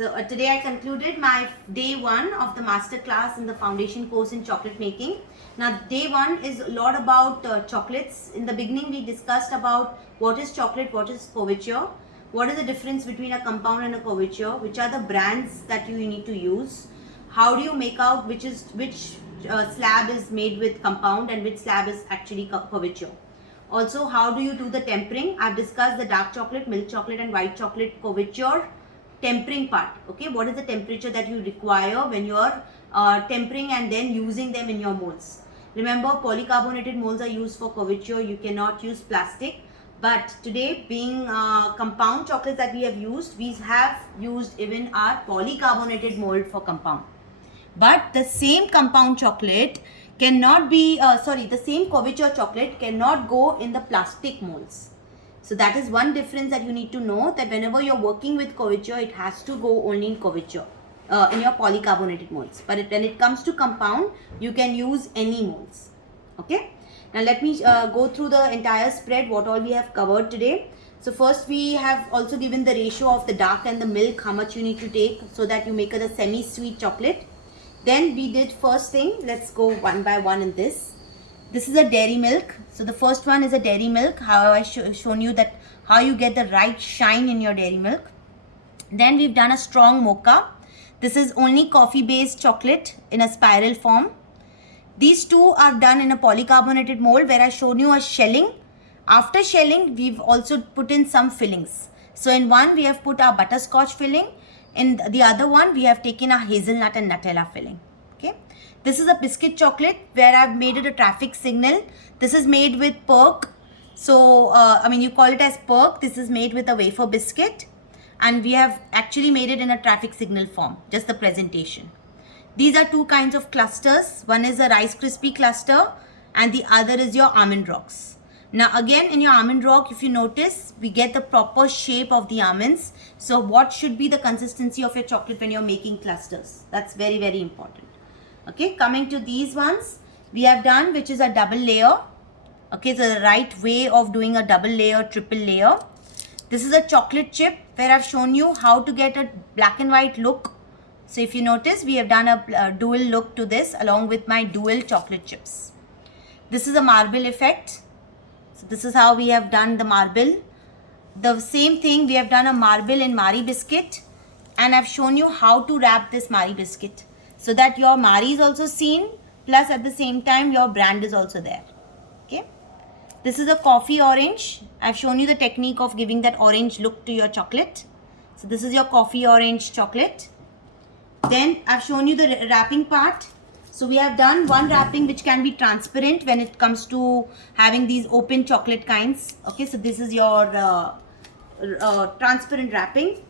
So today I concluded my day 1 of the master class in the foundation course in chocolate making. Now day 1 is a lot about chocolates. In the beginning we discussed about what is chocolate, what is couverture, what is the difference between a compound and a couverture, which are the brands that you need to use, how do you make out which slab is made with compound and which slab is actually couverture. Also, how do you do the tempering? I've discussed the dark chocolate, milk chocolate and white chocolate couverture tempering part. Okay, what is the temperature that you require when you are tempering and then using them in your molds? Remember, polycarbonated molds are used for couverture. You cannot use plastic. But today, being compound chocolates that we have used even our polycarbonated mold for compound. But the same compound chocolate cannot be, the same couverture chocolate cannot go in the plastic molds. So that is one difference that you need to know, that whenever you're working with couverture, it has to go only in couverture, in your polycarbonated molds. But when it comes to compound, you can use any molds. Okay. Now let me go through the entire spread, what all we have covered today. So first we have also given the ratio of the dark and the milk, how much you need to take so that you make it a semi-sweet chocolate. Then we did first thing, let's go one by one in this. This is a dairy milk. So the first one is a dairy milk, how I shown you that how you get the right shine in your dairy milk. Then we've done a strong mocha. This is only coffee based chocolate in a spiral form. These two are done in a polycarbonated mold where I shown you a shelling. After shelling, we've also put in some fillings. So in one we have put our butterscotch filling. In the other one we have taken a hazelnut and Nutella filling. Okay. This is a biscuit chocolate where I've made it a traffic signal. This is made with Perk. So, you call it as Perk. This is made with a wafer biscuit. And we have actually made it in a traffic signal form, just the presentation. These are two kinds of clusters. One is a Rice Krispie cluster and the other is your Almond Rocks. Now again, in your Almond Rock, if you notice, we get the proper shape of the almonds. So what should be the consistency of your chocolate when you're making clusters? That's very, very important. Okay, coming to these ones, we have done which is a double layer. Okay, so the right way of doing a double layer, triple layer. This is a chocolate chip where I've shown you how to get a black and white look. So if you notice, we have done a dual look to this along with my dual chocolate chips. This is a marble effect. So this is how we have done the marble. The same thing, we have done a marble in Marie biscuit and I've shown you how to wrap this Marie biscuit, so that your Marie is also seen, plus at the same time your brand is also there. Okay. This is a coffee orange. I've shown you the technique of giving that orange look to your chocolate. So this is your coffee orange chocolate. Then I've shown you the wrapping part. So we have done one wrapping which can be transparent when it comes to having these open chocolate kinds. Okay, so this is your transparent wrapping.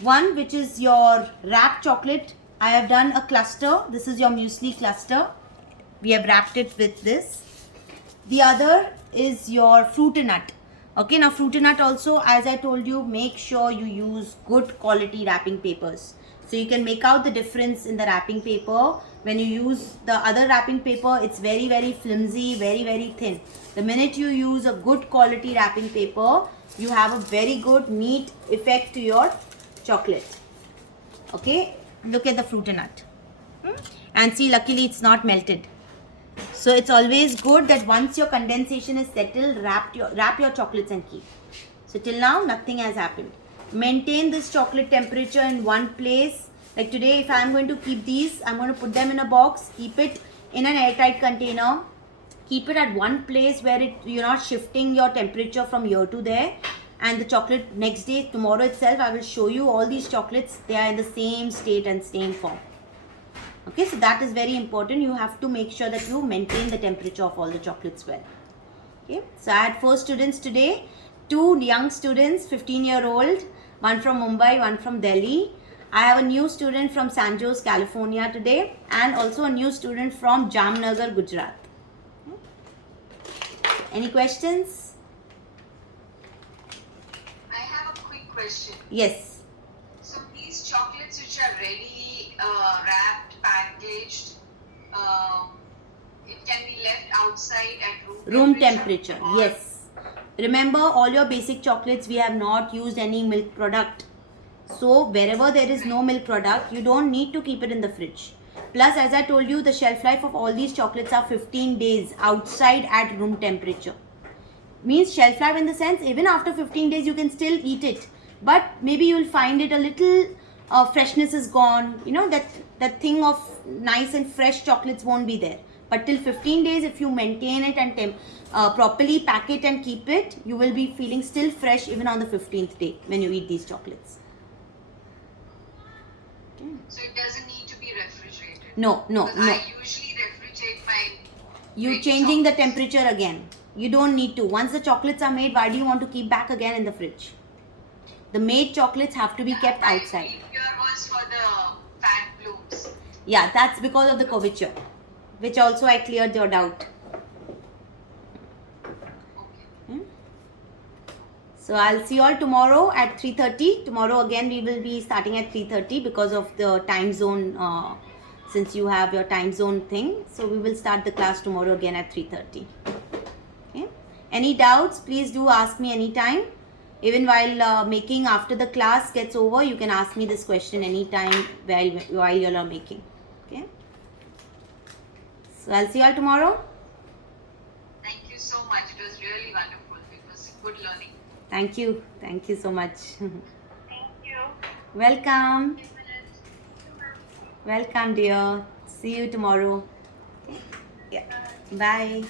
One which is your wrapped chocolate. I have done a cluster. This is your muesli cluster. We have wrapped it with this. The other is your fruit and nut. Okay, now fruit and nut also, as I told you, make sure you use good quality wrapping papers. So you can make out the difference in the wrapping paper. When you use the other wrapping paper, it's very, very flimsy, very, very thin. The minute you use a good quality wrapping paper, you have a very good neat effect to your chocolate. Okay. Look at the fruit and nut. And see, luckily it's not melted. So it's always good that once your condensation is settled, wrap your chocolates and keep. So till now, nothing has happened. Maintain this chocolate temperature in one place. Like today, if I'm going to keep these, I'm going to put them in a box, keep it in an airtight container. Keep it at one place where you're not shifting your temperature from here to there. And the chocolate next day, tomorrow itself, I will show you all these chocolates. They are in the same state and same form. Okay, so that is very important. You have to make sure that you maintain the temperature of all the chocolates well. Okay, so I had 4 students today. 2 young students, 15-year-old. One from Mumbai, one from Delhi. I have a new student from San Jose, California today. And also a new student from Jamnagar, Gujarat. Any questions? Question. Yes. So these chocolates which are ready, wrapped, packaged, it can be left outside at room temperature. Yes. Remember, all your basic chocolates, we have not used any milk product. So wherever there is no milk product, you don't need to keep it in the fridge. Plus, as I told you, the shelf life of all these chocolates are 15 days outside at room temperature. Means shelf life in the sense, even after 15 days you can still eat it, but maybe you'll find it a little freshness is gone. You know, that thing of nice and fresh chocolates won't be there. But till 15 days, if you maintain it and properly pack it and keep it, you will be feeling still fresh even on the 15th day when you eat these chocolates. Okay. So it doesn't need to be refrigerated. No. I usually refrigerate my. You changing the temperature again. You don't need to. Once the chocolates are made, why do you want to keep back again in the fridge? The made chocolates have to be kept outside. My fear was for the fat blooms. Yeah, that's because of the curvature, which also I cleared your doubt. Okay. So I'll see you all tomorrow at 3:30. Tomorrow again we will be starting at 3:30 because of the time zone. Since you have your time zone thing, so we will start the class tomorrow again at 3:30. Okay. Any doubts? Please do ask me anytime. Even while making, after the class gets over, you can ask me this question anytime while you are making. Okay. So I'll see you all tomorrow. Thank you so much. It was really wonderful. It was good learning. Thank you. Thank you so much. Thank you. Welcome. Welcome, dear. See you tomorrow. Okay. Yeah. Bye.